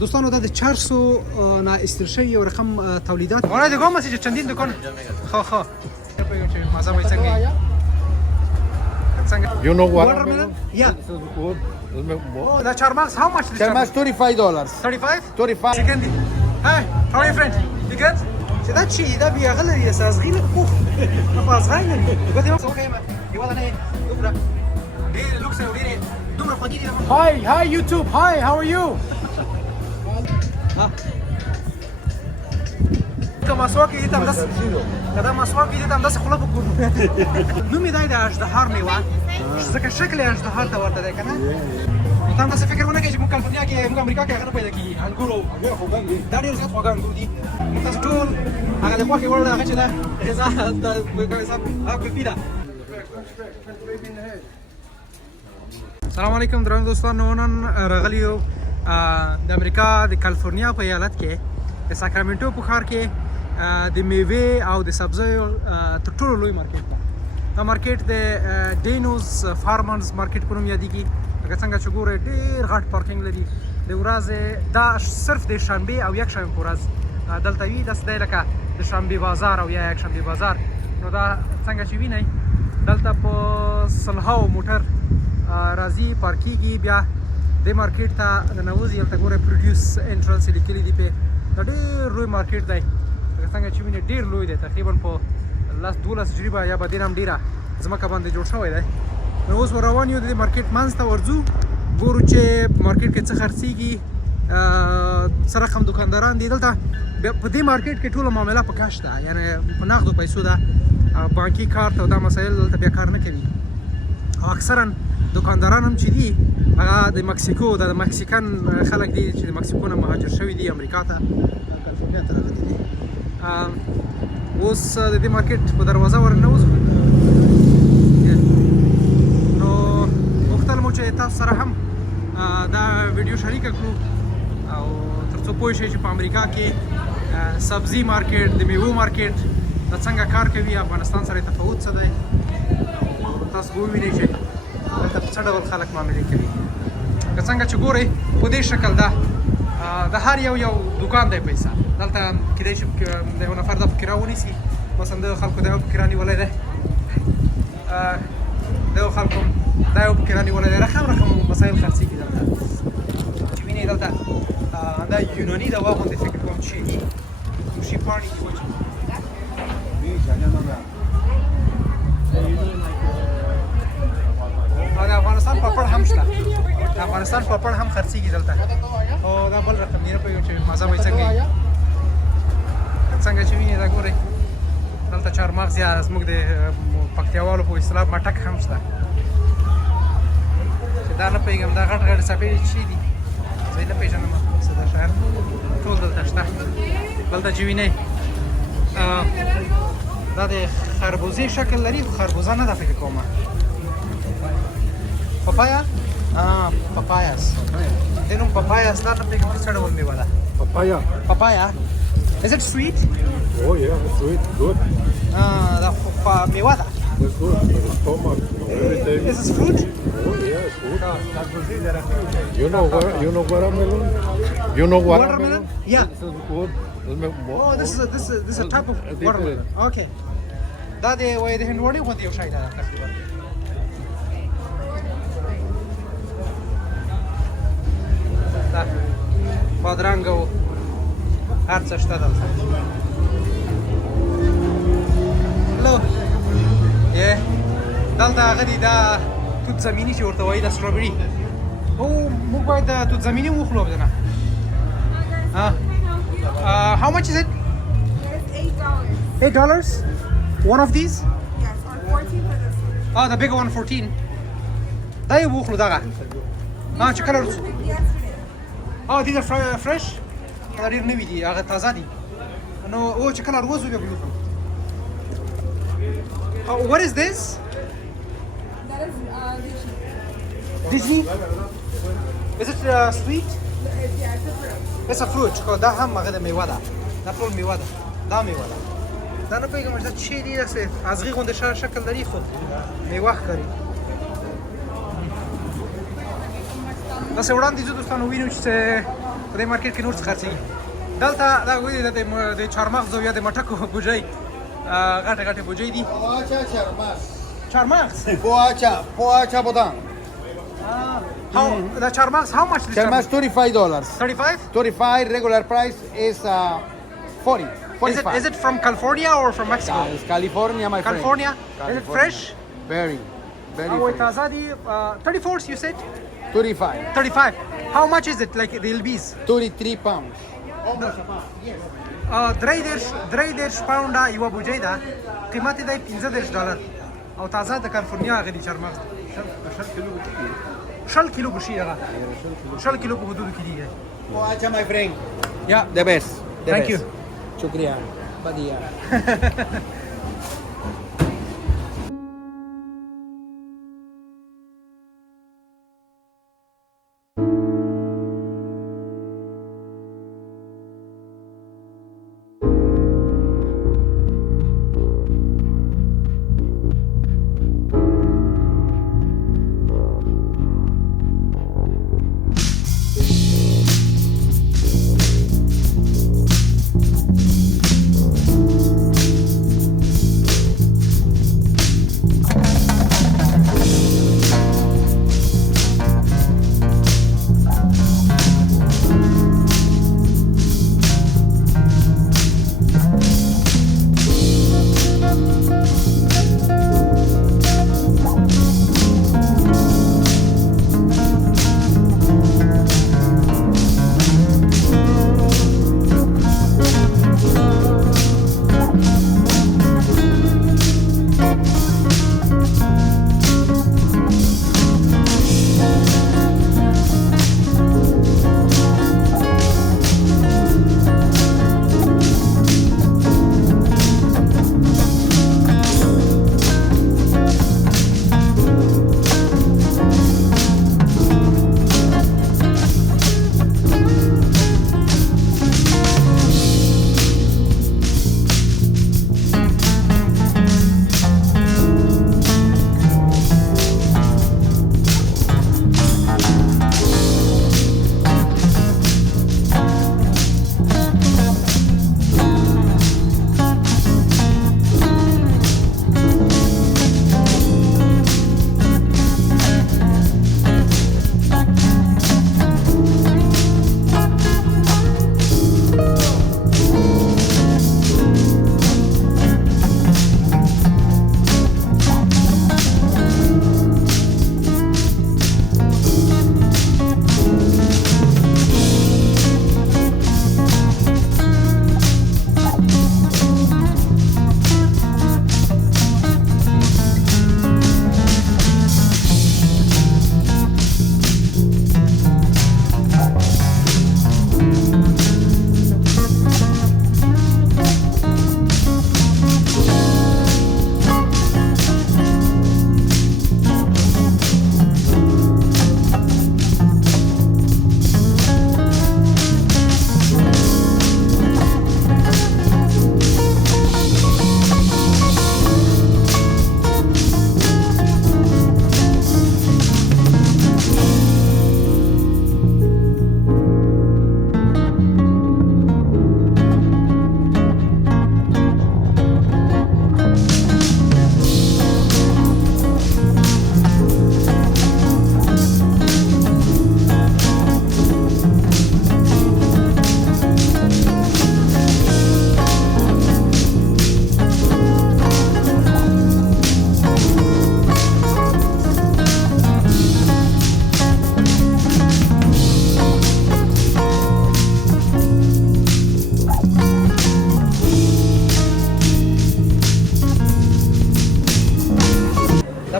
دوستانو دا د 400 نه استل شوی یو رقم تولیدات ونه د کوم چې چندین دکان خو مزه وای څنګه You know watermelon? Yeah. This is good. Oh, the charmax, how much? Charmax $35. 35? 35. Chicken. Hey, how are you, friend? You good? See that shit? That be a gallery. It's as real as poof. Apa azrain? You got it? Okay, man. You want to know? Look, hey, look, sir. Look, look. Hi, YouTube. Hi, how are you? مسواک دې تم داس دا مسواک دې تم داس خپل وګورو نو می دای د اشتهار میوه ځکه شکل اشتهار ته ورته دی کنه تم داس فکر ونه کوي چې موږ کالیفورنیا کې موږ امریکا کې هغه پیدا کیږي انګورو دا ډېر زیات خوږ انګور دي تاسو ټول هغه د خوښي وړ هغه چې دا غذا د حساب هغه پیدا السلام علیکم درنو دوستانو نن راغلیو د امریکا د کالیفورنیا په ایالت کې د ساکرامنټو په ښار کې د میوې او د سبزیو تر ټولو لوی مارکیټ دی دا مارکیټ د ډینوز فارمرز مارکیټ په نوم یادیږي لکه څنګه چې ګورئ ډېر غټ پارکینګ لري د ورځې دا صرف د شنبې او یکشنبې په ورځ دلته وي داسې دی لکه د شنبې بازار او یا یکشنبې بازار نو دا څنګه چې وینئ دلته په سلهاو موټر راځي پارکېږي بیا د مارکیټ ته ننوځي هلته ګورئ پروډیوس انټرنس یې لیکلي دي پې دا ډېر لوی مارکیټ دی لکه څنګه چې وینئ ډېر لوی دی تقریبا په 10-12 جریبه یا به ډېر هم ډېره ځمکه باندې جوړ شوی دی نو اوس روان یو د دې مارکیټ منځ ته ورځو ګورو چې په مارکیټ کې څه خرڅېږي څه رقم دکانداران دي دلته په دې مارکیټ کې ټوله معامله په کش ده یعنې په نغدو پیسو ده بانکي کارت او دا مسایل دلته بیا کار نه کوي او اکثرا دکانداران هم چې دي هغه د مکسیکو د مکسیکن خلک دي چې د مکسیکو نه مهاجر شوي دي امریکا ته کالیفورنیا ته راغلي دي اوس د دې مارکیټ په دروازه ورننوځو نو غوښتل مو چې تاسو سره هم دا ویډیو شریکه کړو او تر څو پوه شئ چې په امریکا کې سبزي مارکیټ د میوو مارکیټ دا څنګه کار کوي افغانستان سره تفاوت څه دی تاسو به ووینئ چې دلته په څه ډول خلک معاملې کوي که څنګه چې ګورئ په دې شکل ده د هر یو دکان دی پیسه دلته کیدای شي د یو نفر دا پکې راونیسي مثلا د خلکو دا یو پکې رانیولی دی د یو خلکو دا یو پکې رانیولی دی رقم مسایل خرڅېږي دلته چې وینئ دلته دا یوناني دوا غوندې فکر کوم چې دي شي پاڼې دي او د افغانستان پاپړ هم شته د افغانستان پاپړ هم خرڅېږي دلته او دا بل رقم دی نه پوهېږم چې مزه به یې څنګه وي څنګه چې وینئ دا ګورئ دلته چهارمغز یا زموږ د پکتیاوالو په اصطلاح مټک هم شته چې دا نه پوهېږم دا غټ غټ څپې چې دي زه یې نه پېژنم څه دا شیان ټول دلته شته دلته چې وینئ دا د خربوزې شکل لري خو خربوزه نه ده فکر کومه Papaya? Papayas. Then papayas, not a big one with me. Papaya. Papaya. Is it sweet? Oh yeah, it's sweet, good. The miwada. It's good for the stomach. Everything. Is this fruit? Oh yeah, it's good. You know watermelon? You know watermelon? Yeah. This is good. Oh, this is a type of watermelon. Okay. That the way the Hindwadi want you try that. بادرنګ او هر څه شته دلته لو یې دلته هغه دي دا توت زمیني چې ورته وایي دا سټرابري او موږ باید دا توت زمیني وخورو نه how much is it? $8. One of these? Yes, or 14 for this one. Oh, the bigger one 14 دا یې وخورو دغه چې کله Oh, these are fresh? دا ډېر نوي دي هغه تازه دي نو او چې کله وروځو بیا به یې وخورو What is this? That is Disney? Is it sweet? yeah, it's a fruit. It's a fruit. دا هم هغه د میوه ده دا ټول میوه ده دا میوه ده دا نه پوهېږم چې دا څه دي داسې ازغي غوندې شکل لري خو میوه ښکاري داسې وړاندې ځو دوستانو وینو چې په دې مارکیټ کې نور څه خرڅېږي دلته دا ګورئ د چهارمغز او یا د مټکو بوجۍ غټې غټې بوجۍ دي چهارمغز Poacha bodan. The charmax, how much? Charmax $35. 35? 35 regular price is 40. 45. Is it from California or from Mexico? Yeah, it's California, my friend. California? Is it fresh? Very Oh, fresh. Tazadi, 34 you said? 35. 35. How much is it, like the LBs? 33 pounds. درې پاونډه یوه بوجۍ ده قیمت یې دی $15 او تازه د کالیفورنیا هغه دي چهارمغز شل کیلو بوشي هغه شل کیلو په حدودو کې دي Poacha, my friend. Yeah. The best. Thank you. Shukriya. Badia.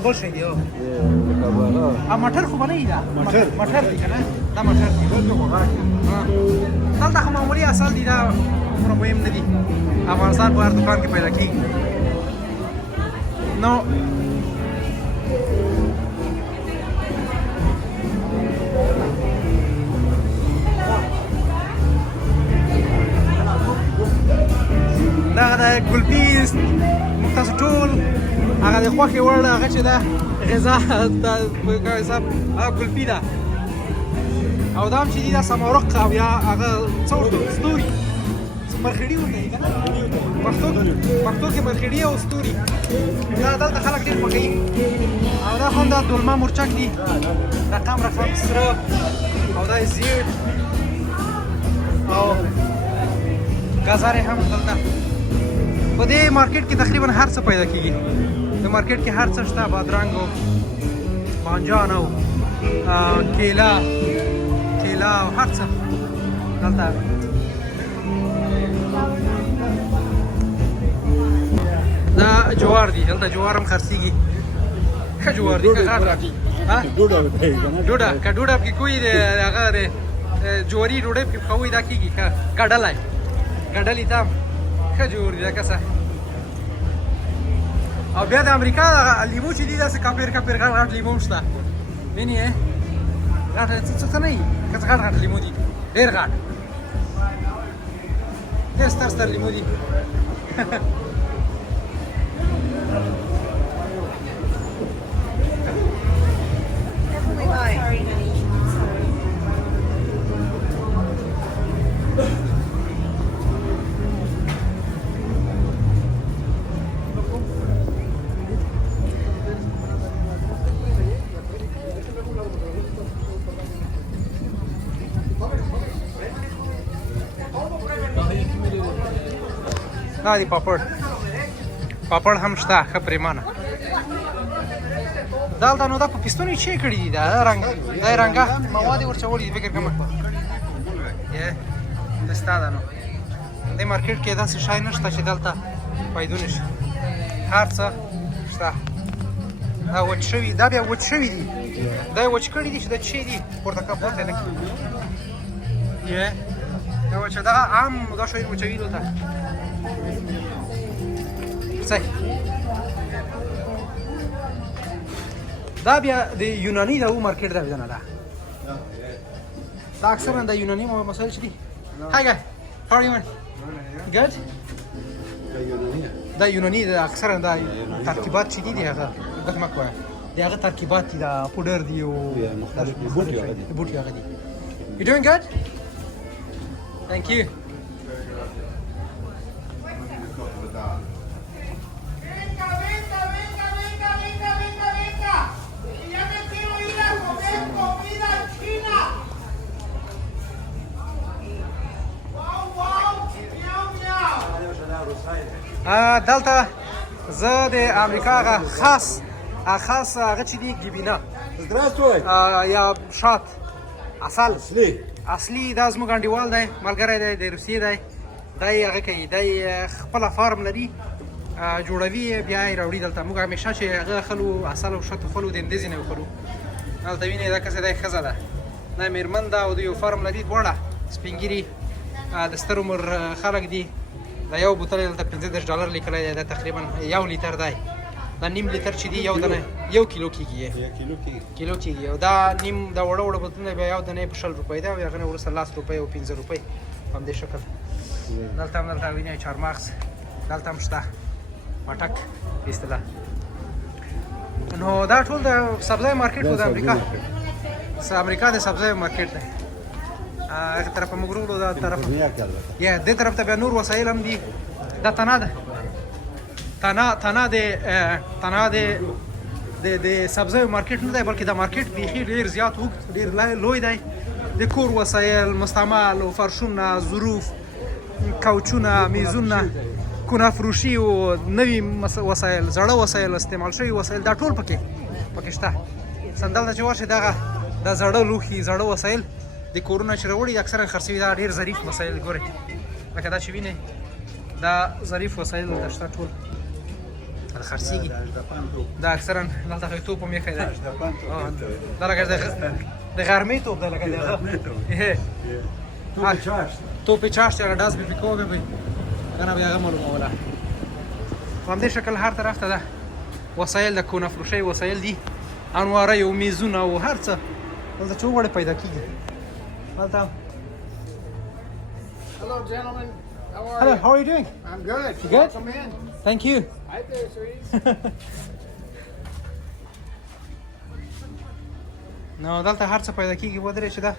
بل شي دی مټر خو بلې ده مټر دی کنه دا مټر دی دلته خو معمولي اصل دي دا عمره مهم نه دي افغانستان په هر دکان کې پیدا کېږي نو دا د ګلپي تاسو ټول هغه د خوښې وړ هغه چې ده غذا د حساب هغه ګلپي ده او دا هم چې دي دا سمارق او یا هغه څه ورته ستوري مرخیړي ورته وایي که نه پښتو کې مرخیړي او ستوري دا دلته خلک ډېر خوښوي او دا هم دا دولمه مرچک دي رقم سره او دا یې زیړ او ګازارې هم دلته په دې مارکیټ کې تقریبا هر څه پیدا کېږي د مارکیټ کې هر څه شته بادرنګ او بانجان او کیلا او هر څه دلته دا جوار دي دلته جوار هم خرڅېږي ښه جوار دي که غټ ډوډه که ډوډه پکې کوي د هغه د جواري ډوډۍ پکې پخوي دا کېږي که ګډلی ګډلي ته هم ښه جوړ دي لکه څه او بیا د امریکا لیمو چې دي داسې کاپیر غټ غټ لیمو شته ویني یې غټ څه نه وي که څه غټ غټ لیمو دي ډېر غټ ډېر ستر لیمو دي دا دی پاپړ هم شته ښه پرېمانه دلته نو دا په پستون یې چی کړي دي دا رنګه مواد یې ورچولي دي فکر کوم دا ستا ده نو دې مارکیټ کې داسې شی نشته چې دلته پیدا نه شي هر څه شته دا وچ شوي دا بیا وچ شوي دي دا یې وچ کړي دي چې دا چی دي پورته پورته نه کړي دا وچ دا عام دا شی وچوي دلته صحیح دا بیا د یوناني دا و مارکیټ دا بدنه ده دا اکثرا د یوناني مسایل چې دي Hi guys, how are you man? Good? دا یوناني دا اکثرا دا ترکیبات چې دي هغه دغه ما کوه دی هغه ترکیبات دي دا پودر دي او بوټي هغه دي You doing good? Thank you. دلته زه د امریکا هغه خاص هغه چې دي ګیبینا یا شات اصلي دا زموږ انډیوال دی ملګری دی د روسیې دی دا یې هغه کوي دا یې خپله فارم لري جوړوي بیا یې راوړي دلته موږ همیشه چې هغه خلو اصل او شات خلو د اندیزې نه وخورو دلته وینئ دا کسه دی ښځه ده دا میرمن ده او د یو فارم لري دواړه سپین ږیري د ستر عمر خلک دي دا یو بوتل دلته $15 لیکلی دی دا تقریبا 1 لیتر دی دا نیم لیتر چې دی یو دنه 1 کیلو کېږي او دا نیم دا وړه بوتلونه بیا یو دنه په 60 روپۍ دی او هغه نه وروسته 10 روپۍ او 15 روپۍ په همدې شکل دلته هم دلته وینئ چهارمغز دلته هم شته پټک په اصطلاح نو دا ټول د سبزی مارکیټ و د امریکا د سبزی مارکیټ دی هغه طرف موږ ورغلو دا طرف یا دې طرف ته بیا نور وسایل هم دي دا تنه ده تنه د سبزیو مارکیټ نه دی بلکې دا مارکیټ بیخي ډېر زیات اوږد ډېر لوی دی د کور وسایل مستعمل او فرشونه ظروف کوچونه میزونه کونه فروشي او نوي وسایل زړه وسایل استعمال شوي وسایل دا ټول پکې شته سندل چې ورشي دا زړه لوښي زړه وسایل د کورونه چې راوړي اکثرا خرڅوي دا ډېر ظریف وسایل ګورئ لکه دا چې وینئ دا ظریف وسایل دلته شته ټول خرڅېږي دا اکثرا دلته ښایي توپ هم ایښی دی دا لکه د غرمې توپ دی لکه د هغه توپ یې چاشت هغه ډاس به پې کوه بیا که نه به هغه معلوموله په همدې شکل هر طرف ته ده وسایل د کونه فروشۍ وسایل دي انوارۍ او میزونه او هر څه دلته چې وغواړې پیدا کېږي هلته Hello, gentlemen. How are Hello, you? how are you doing? I'm good. You good? Welcome in. Thank you. Hi there, sweeties. نو دلته هر څه پیدا کېږي ودرې چې ده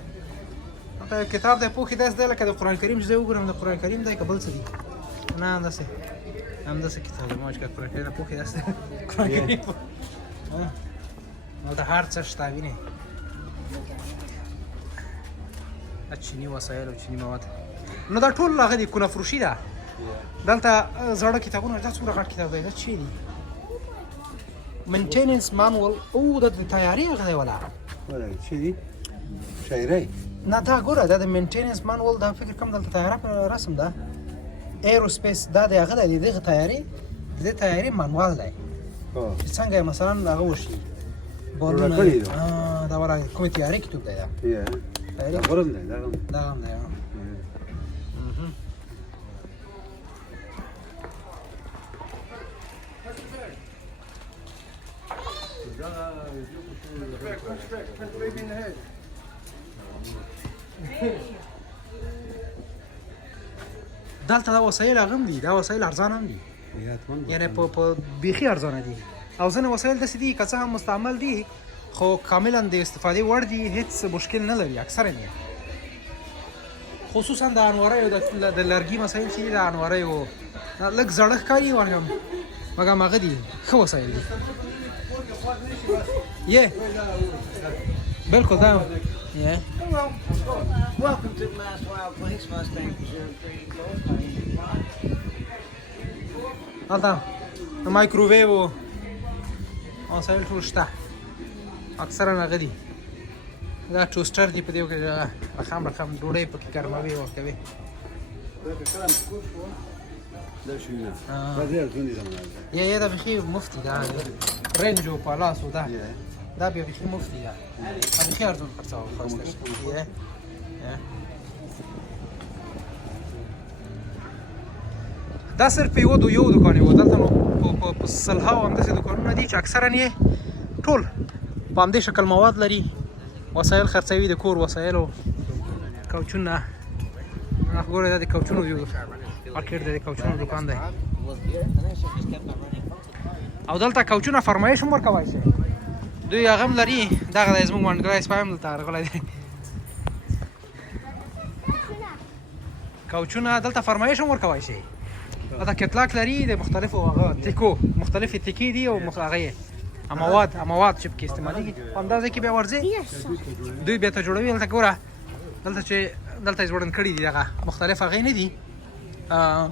دا کتاب دی پوښي داسې دی لکه د قرآن کریم چې زه وګورم د قرآن کریم دی که بل څه دي نه همداسې کتاب دی ما چې قرآن کریم نه پوښي داسې دی قرآن کریم او د هر څه شته وینې دا چیني وسایل او چیني مواد نو دا ټول هغه دي کونه فروشي ده دلته زاړه کتابونه دا څومره غټ کتاب دی دا چی دي مینټیننس مانوال او دا د تیاري هغه دی ولا چی دي شاعري نه دا ګوره دا د مینټیننس مانوال دا فکر کوم دلته تیاره په رسم ده ایروسپیس دا د هغه دی دغه تیاري د تیاري مانوال دی چې څنګه مثلا هغه وشي بالونه دا ولا کوم تیاري کتاب دی دا دا غرم دی دا هم دی دلته دا وسایل هغه هم دي دا وسایل ارزانه هم دي یعنی په بیخي ارزانه دي او ځینې وسایل داسې دي که څه هم مستعمل دي خو کاملا د استفادې وړ دي هیڅ مشکل نه لري اکثرا یې خصوصا د انواریو د لرګي مسایل چې دي د انواریو لږ زړه ښکاري مګم هغه دي ښه وسایل دي یې بالکل دا یې Welcome to the last wild place. Mustang preserve pretty close. هلته د مایکروویو وسایل ټول شته اکثرا هغه دي دا ټوسټر دی په دې کې رقم ډوډۍ پکې ګرموي ورکوي دا شنو دا ډېر ځونی زمونه یا دا بخي مفتي دا رنج او پالاس او دا بیا بخي مفتي دا بخي ارزون خرڅاو خاصه دا صرف یو دکان یو دلته نو په سلهاو همداسې دکانونه دي چې اکثرا یې ټول په همدې شکل مواد لري وسایل خرڅوي د کور وسایلو کوچونه ګوره دا د کوچونو یو مارکیټ دی د کوچونو دکان دی او دلته کوچونه فرمایش هم ورکولی شي دوی هغه هم لري دغه دی زموږ منډګړی سپی هم دلته راغلی دی کوچونه دلته فرمایش هم ورکولی شي دا کتلاک لري د مختلفو هغه تیکو مختلفې تیکې دي او هغه مواد چې پکې استعمالېږي په همدا ځای کې بیا ورځي دوی بیا ته جوړوي دلته ګوره دلته یې ځوړند کړي دي هغه مختلف هغې نه دي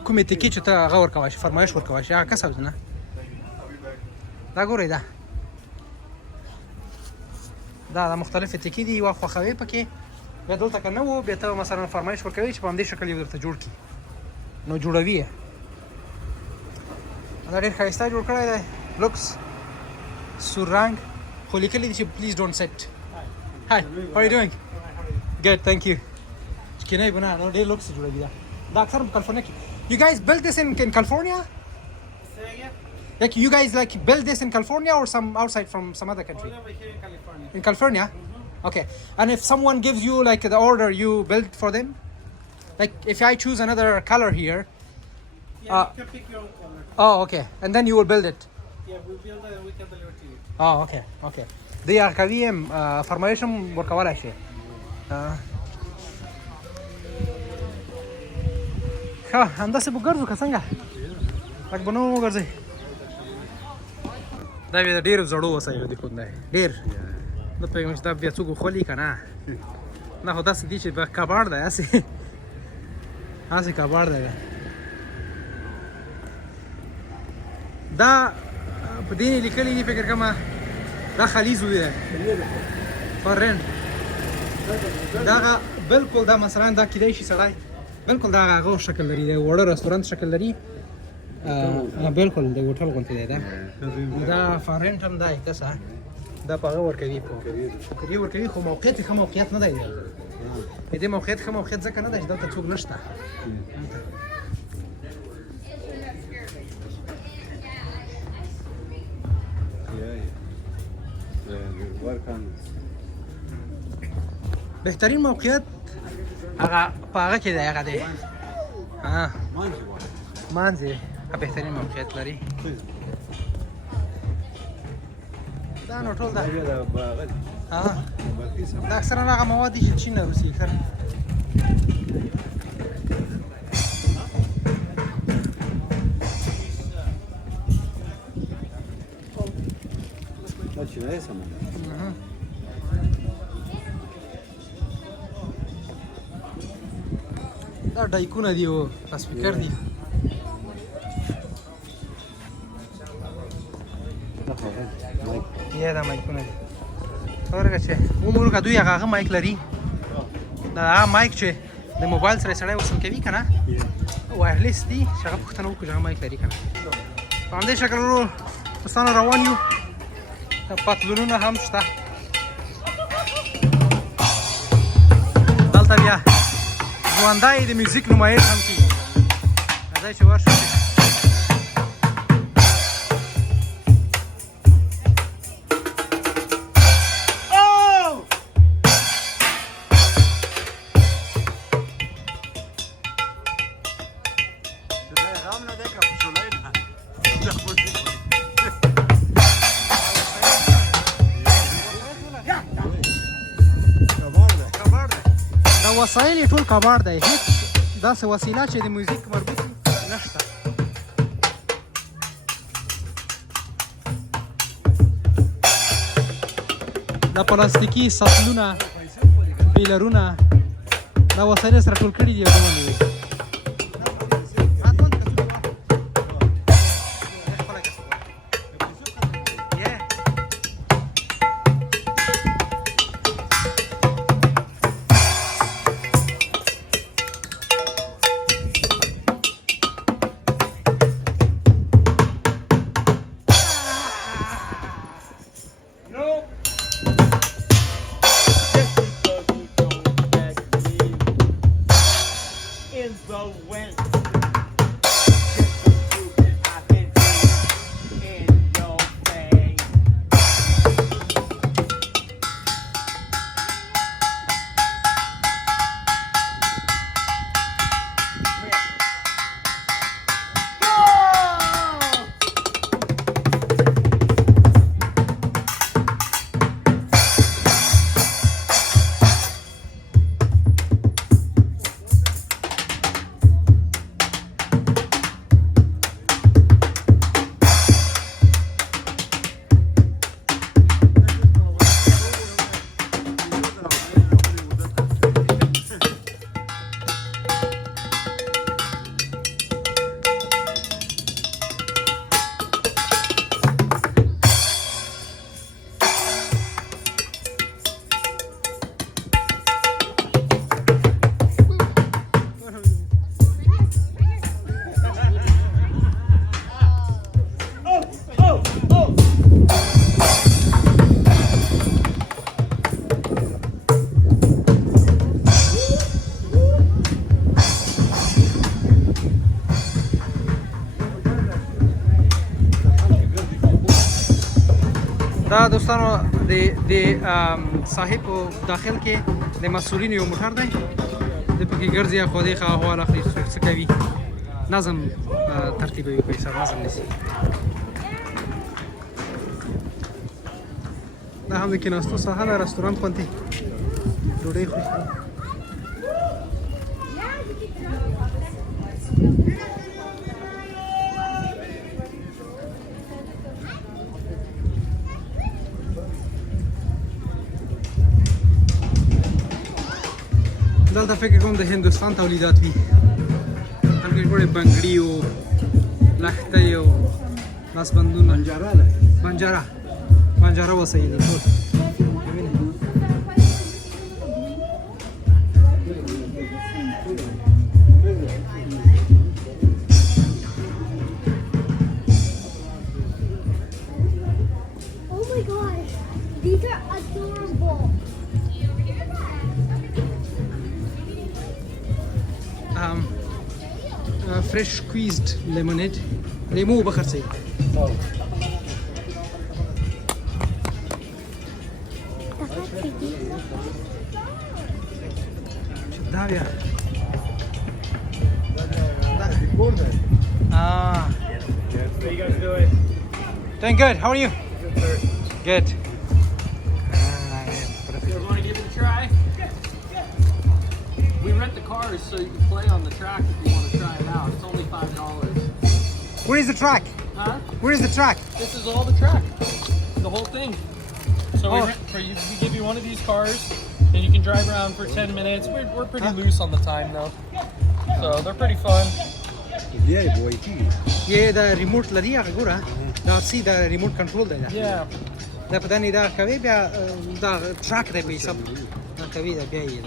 کومې تیکې چې ته هغه ورکولی شي فرمایش ورکولی شي هغه کسب نه دا ګورئ دا مختلفې تیکې دي یوه خوښوي پکې بیا دلته که نه و بیا ته مثلا فرمایش ورکوي چې په همدې شکل یې درته جوړ کړي نو جوړوي یې دا ډېر ښایسته جوړ کړی دی لوکس سور رنګ خو لیکلی دي چې پلیز ډونټ سیټ هاي how are you doing good thank you کینای بنا نو ډېر لوکس جوړوي دا اکثر په کالیفورنیا کې you guys built this in California like you guys like built this in California or some outside from some other country over here in California. In California okay and if someone gives you like the order you build for them like if I choose another color here Yeah, you can pick your own color. oh okay and then you will build it Yeah, we build it and we can deliver to you. oh okay دی کوي فرمایش هم ورکولی شي ښه همداسې به ګرځو که څنګه لږ به نه وګرځئ دا بیا د ډېرو زړو وسایلو دي خو دی ډېر نه پوهېږم چې دا بیا څوک وخولي که نه نه خو داسې دي چې کباړ دی هسې کباړ دی دا په دې لیکلي دي فکر کومه دا خلیزو دی فرن دغه بالکل دا مثلا دا کیدای شي سړی بالکل دا هغه شکل لري د وړه رستورانت شکل لري بالکل د هوټل غونتی دی دا فرنټ هم دی کسه دا په هغه ورکوي ورکوي خو موقعیت ښه موقعیت نه دی د دې موقعیت ښه موقعیت ځکه نه دی چې دلته څوک نشته بهترین موقعیت هغه په هغه کې دی هغه دی مانځي بهترین موقعیت لري دا نو ټول دا اکثرا هغه مواد دي چې چین نه روسي دا ډایکونه دی او سپیکر دی یا دا مایکونه دي ورګه چې عمر کا دوی هغه مایک لري دا هغه مایک چې د موبایل سره سره وصل کوي کنه وایرلیس دی چې هغه پښتنه وکړي هغه مایک لري کنه په همدې شکل ورو تاسو روان یو پتلونونه هم شته دلته بیا ژوندی د میوزیک نمایش هم کېږي راځئ چې ورشو وسایل یې ټول کباړ دی هیڅ داسې وسیله چې د میوزیک مربوط نشته دا پلاستیکي سطلونه بیلرونه دا وسایل سره ټول کړي دي دا دوستانو د صاحب په داخل کې د مسؤلین یو موټر دی د پکې ګرځي خو دې خواله اخلي څه کوي نظم ترتیبوي کوي سره نظم نیسي دا هم د کېناستو ساحه ده رستورانت غوندې ډوډۍ خوري دلته فکر کوم د هندوستان تولیدات وي هلته ګورې بنګړي او لښتې او لاسبندونه بنجاره وسایل دي ټول Oh my gosh, these are adorable. fresh squeezed lemonade لیمو بخرڅي دا بیا How you guys doing? doing good how are you good You guys want to give it a try? we rent the cars so you can play on the track if you want to try it out. It's only $5. Where is the track? Huh? Where is the track? This is all the track, the whole thing. So Oh. we give you one of these cars, and you can drive around for 10 minutes. We're pretty loose on the time though, so they're pretty fun. یہ دا ریموټ لري هغه ګوره دا سی دا ریموټ کنټرول دی دا Yeah. دا په دني دا کوي بیا دا ټراک دی په حساب دا کوي دا بیا یې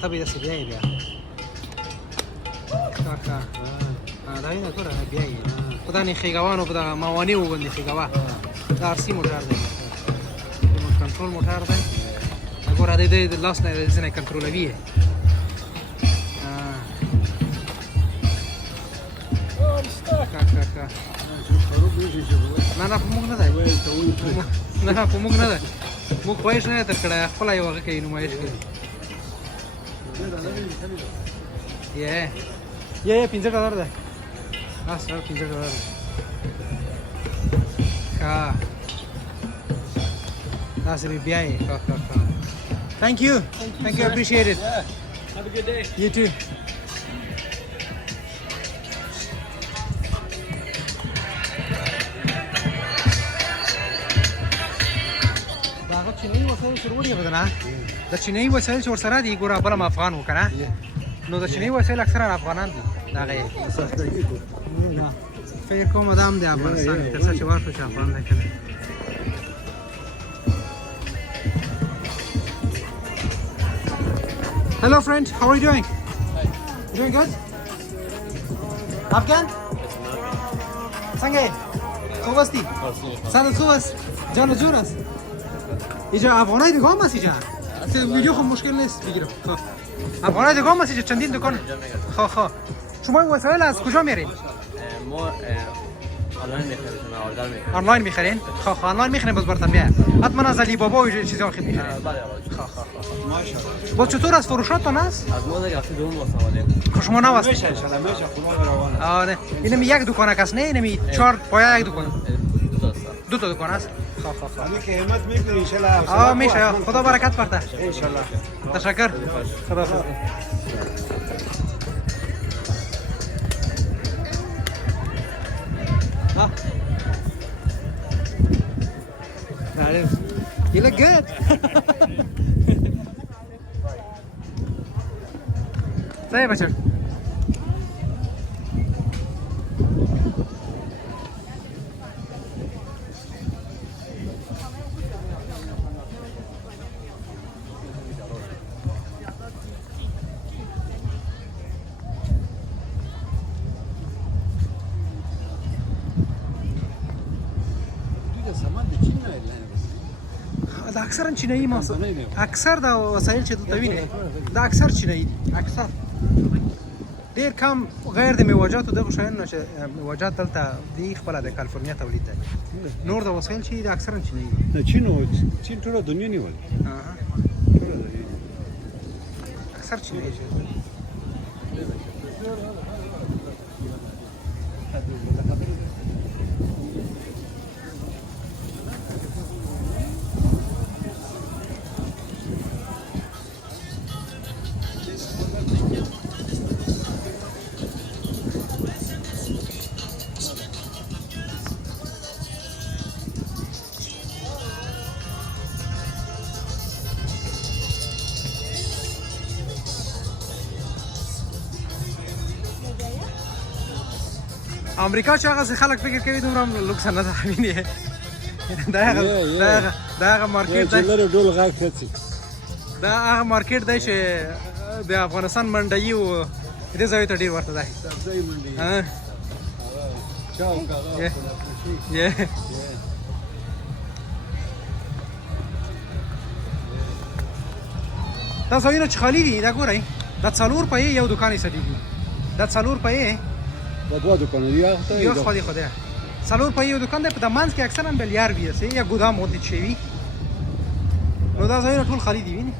ته به داسې بیا یې بیا کاکا دا یې ګوره بیا یې په دني خېګوانو په دا مواني وبندي خېګوا دا ارسي موټر دی ریموټ کنټرول موټر دی ګوره د لاس نه ځنه کنټرولوي کاکا نه په موږ نه دی نه په موږ نه دی موږ خواهش نه تر کړی خپله یې هغه کوي نمایش کوي یې $15 دی سر $15 دی ښه داسې به بیا یې ښه Thank you. Thank you. I appreciate it. Yeah. Have a good day. You too. چینایي وسایل شروع دي بدنه د چینایي وسایل چې ورسره دي ګوره بل افغان وکنه نو د چینایي وسایل اکثرا افغانان دي دا غي فکر کوم ادم دی افغانستان تر څه چې ورته چې افغان دی کنه Hello friend, how are you doing? You doing good? Afghan? څنګه خوبستی سلام خوبس جان جونس اینجا افغانای دیگه هم هست اینجا ویدیو خب مشکل نیست بگیرم افغانای دیگه هم هست اینجا چندین دکان خواه شما این وسایل از کجا میرین؟ ما آنلاین میخریم آردر میخریم آنلاین میخرین؟ خواه آنلاین میخرین باز براتون بیاد حتما از علی بابا و چیزی آخر میخرین بله باز چطور از فروشاتون هست؟ از ما دیگه هفته دوم واسه آمدیم شما نو هستید؟ آره اینم یک دکان است نه اینم 4 پایه یک دکان دو تا دکان است همین که همت میکنی انشالله میشه خدا برکت برده انشالله تشکر خدا حافظ You look good. طيب بچه دا اکثرا چینایي ما اکثر دا وسایل چې دلته ویني دا اکثر چینایي اکثر ډېر کم غیر د میوجاتو دغه شیانو چې میوجات دلته دی خپل د کالیفورنیا تولید دی نور د وسایل چې د اکثرا چینایي چین ټوله دنیا نیول اکثر چینایي امریکا چې هغه خلک فکر کوي دومره لوکس نه ده ویني دا هغه مارکیټ دی ډول غاښ کړي دا هغه مارکیټ دی چې د افغانستان منډي او دې ځای ته ډیر ورته دی سبزی منډي ها چاو کاغه یې دا ځایونه چې خالی دي دا ګورئ دا څلور پایې یو دکان یې سدي دا څلور پایې دا دوه دکانونه دي یو خو دې خدای څلور پایې یو دکان دی په دمانس کې اکثرا بلیار وي سي یا ګودام غوندې شي نو دا ځایونه ټول خالی دي ویني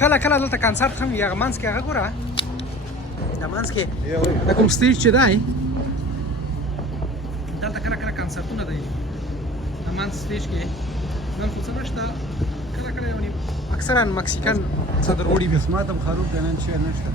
کله کله دلته کنسرت هم یا مانس کې هغه ګوره د مانس کې دا کوم سټیج چې دی دلته کله کله کنسرتونه دی د مانس سټیج کې نن خو څه نشته کله کله یو اکثرا مکسیکن صدرغوړي وي قسمت هم خروب دی نن شی نشته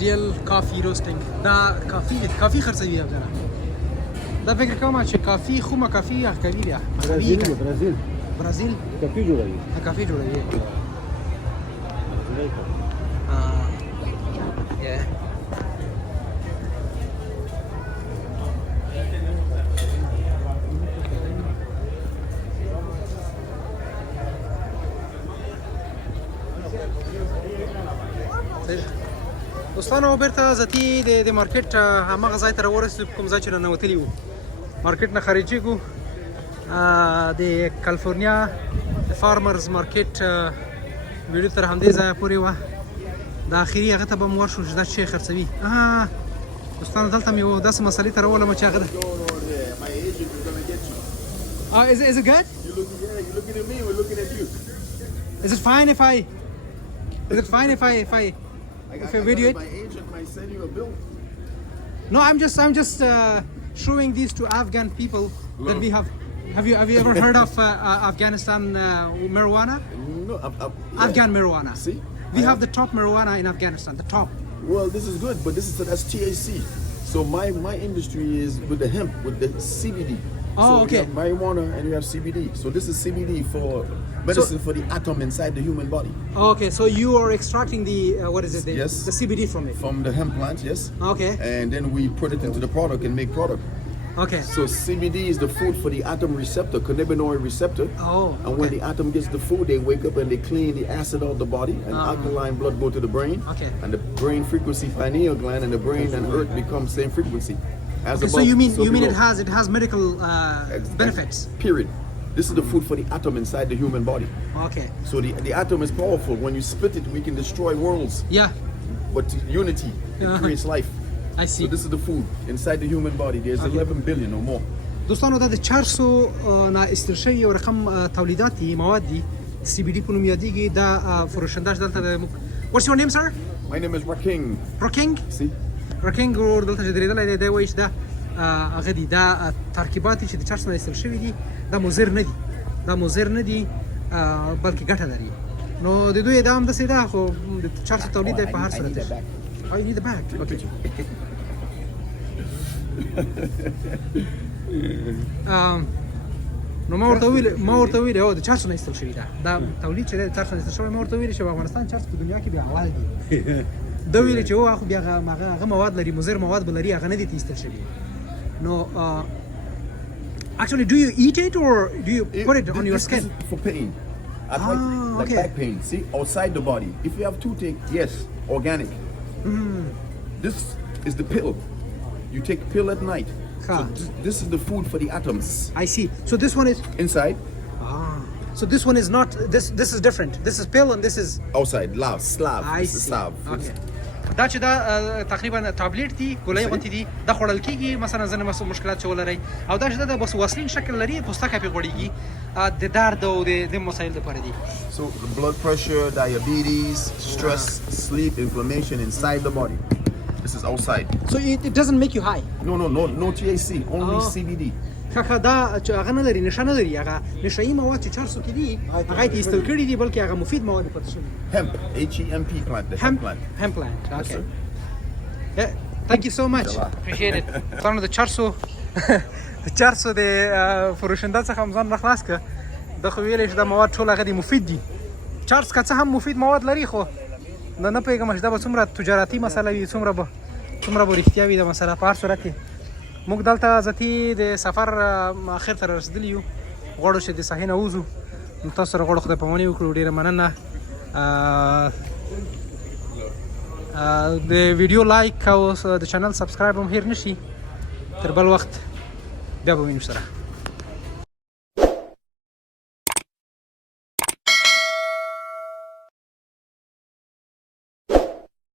ډیل کافی روستینګ دا کافی خرڅوي افغانه دا فکر کوم چې کافی خومه کافی کوي بیا برازیل کافي جوړوي کافی جوړوي دوستانو بیرته ذاتي د مارکیټ هماغه ځای ته راورسېدو کوم ځای چې راننوتلي وو مارکیټ نه خارجېږو د کالیفورنیا د فارمرز مارکیټ ویډیو تر همدې ځایه پورې وه د اخري هغه ته به م ورشو چې دا شی خرڅوي دوستانو دلته مې یو داسې مسلې ته راولم چې هغه ده Is it good? You're looking at me, we're looking at you. Is it fine if I video it? My agent might send you a bill. No, I'm just showing these to Afghan people that we have. Have you ever heard of Afghanistan marijuana? No, Afghan marijuana. See? We have the top marijuana in Afghanistan, the top. Well, this is good, but that's THC. So my industry is with the hemp, with the CBD. Oh, so okay. You have marijuana and you have CBD. So this is CBD for medicine for the atom inside the human body. Okay, so you are extracting the what is it? Yes. The CBD from it. From the hemp plant, yes. Okay. And then we put it into the product and make product. Okay. So CBD is the food for the atom receptor, cannabinoid receptor. Oh. And when the atom gets the food, they wake up and they clean the acid out of the body, and alkaline blood go to the brain. Okay. And the brain frequency pineal gland and the brain and earth become same frequency. As Okay, above, so you mean below. it has medical benefits? Period. This is the food for the atom inside the human body. Okay. So the atom is powerful. When you split it, we can destroy worlds. Yeah, But unity, it creates life. I see. So this is the food inside the human body. There's 11 billion or more. دوستانو دا د 400 نه استل شوي یو رقم تولیدات دي مواد دي سی بي ډي په نوم یادېږي دا فروشنداش دلته د What's your name, sir? My name is Raking. Raking? See? Raking ور دلته چې درېدلی دی دی وایي چې دا هغه دي دا ترکیبات دي چې د 400 نه استل شوي دي دا مضر نه دي بلکې ګټه لري نو د دوی دا همداسې ده خو د 400 تولید دی په هر صورت Oh, you need the bag. Okay. نو ما ورته ویل او د 400 نه ایستل شوي دا تولید چې دی د 400 نه ایستل شوی ما ورته ویل چې په افغانستان 400 په دنیا کې بیا اول دي دا ویل چې هو خو بیا هغه مواد لري مضر مواد به لري هغه نه دي ایستل شوي نو actually do you eat it or do you put it on your skin? This is for pain. Like back pain. See, outside the body. If you have toothache, yes, organic. This is the pill. You take a pill at night. So this is the food for the atoms. I see. So this one is inside. So this one is not this is different. This is pill and this is outside. Slab. I see. Slab. Okay. دا چې دا تقریبا تابلیټ دي ګولۍ غوندې دي دا خوړل کېږي مثلا ځینې مشکلات چې ولرئ او دا چې دا بس وسلین شکل لري پوستکی پرې غوړېږي د درد او د مسایل دپاره دي So the blood pressure, diabetes, stress, sleep, inflammation inside the body. This is outside. So it doesn't make you high? No THC, only CBD. خاخه دا چې هغه نه لري نشه نه لري هغه نشهیي مواد چې 400 کې دي هغه یې ایستل کړي دي بلکې هغه مفید مواد پاتې شوي Hemp, H-E-M-P plant, the hemp plant. Hemp plant, okay. Yeah, thank you so much. Appreciate it. طبعا د 400 د فروشنده څخه هم ځان راخلاص کړه دا خو ویلی چې دا مواد ټول هغه دي مفید دي 400 که څه هم مفید مواد لري خو نه پوهېږم چې دا به څومره تجارتي مسله وي څومره به رښتیا وي دا مسله په هر صورت کې موږ دلته ذاتي د سفر اخر ته رسېدلي یو غواړو چې د ساحې نه ووځو نو تاسو سره غواړو خدای پاماني وکړو ډېره مننه د ویډیو لایک او د چینل سبسکرایب هم هیر نشي تر بل وخت بیا به وینو سره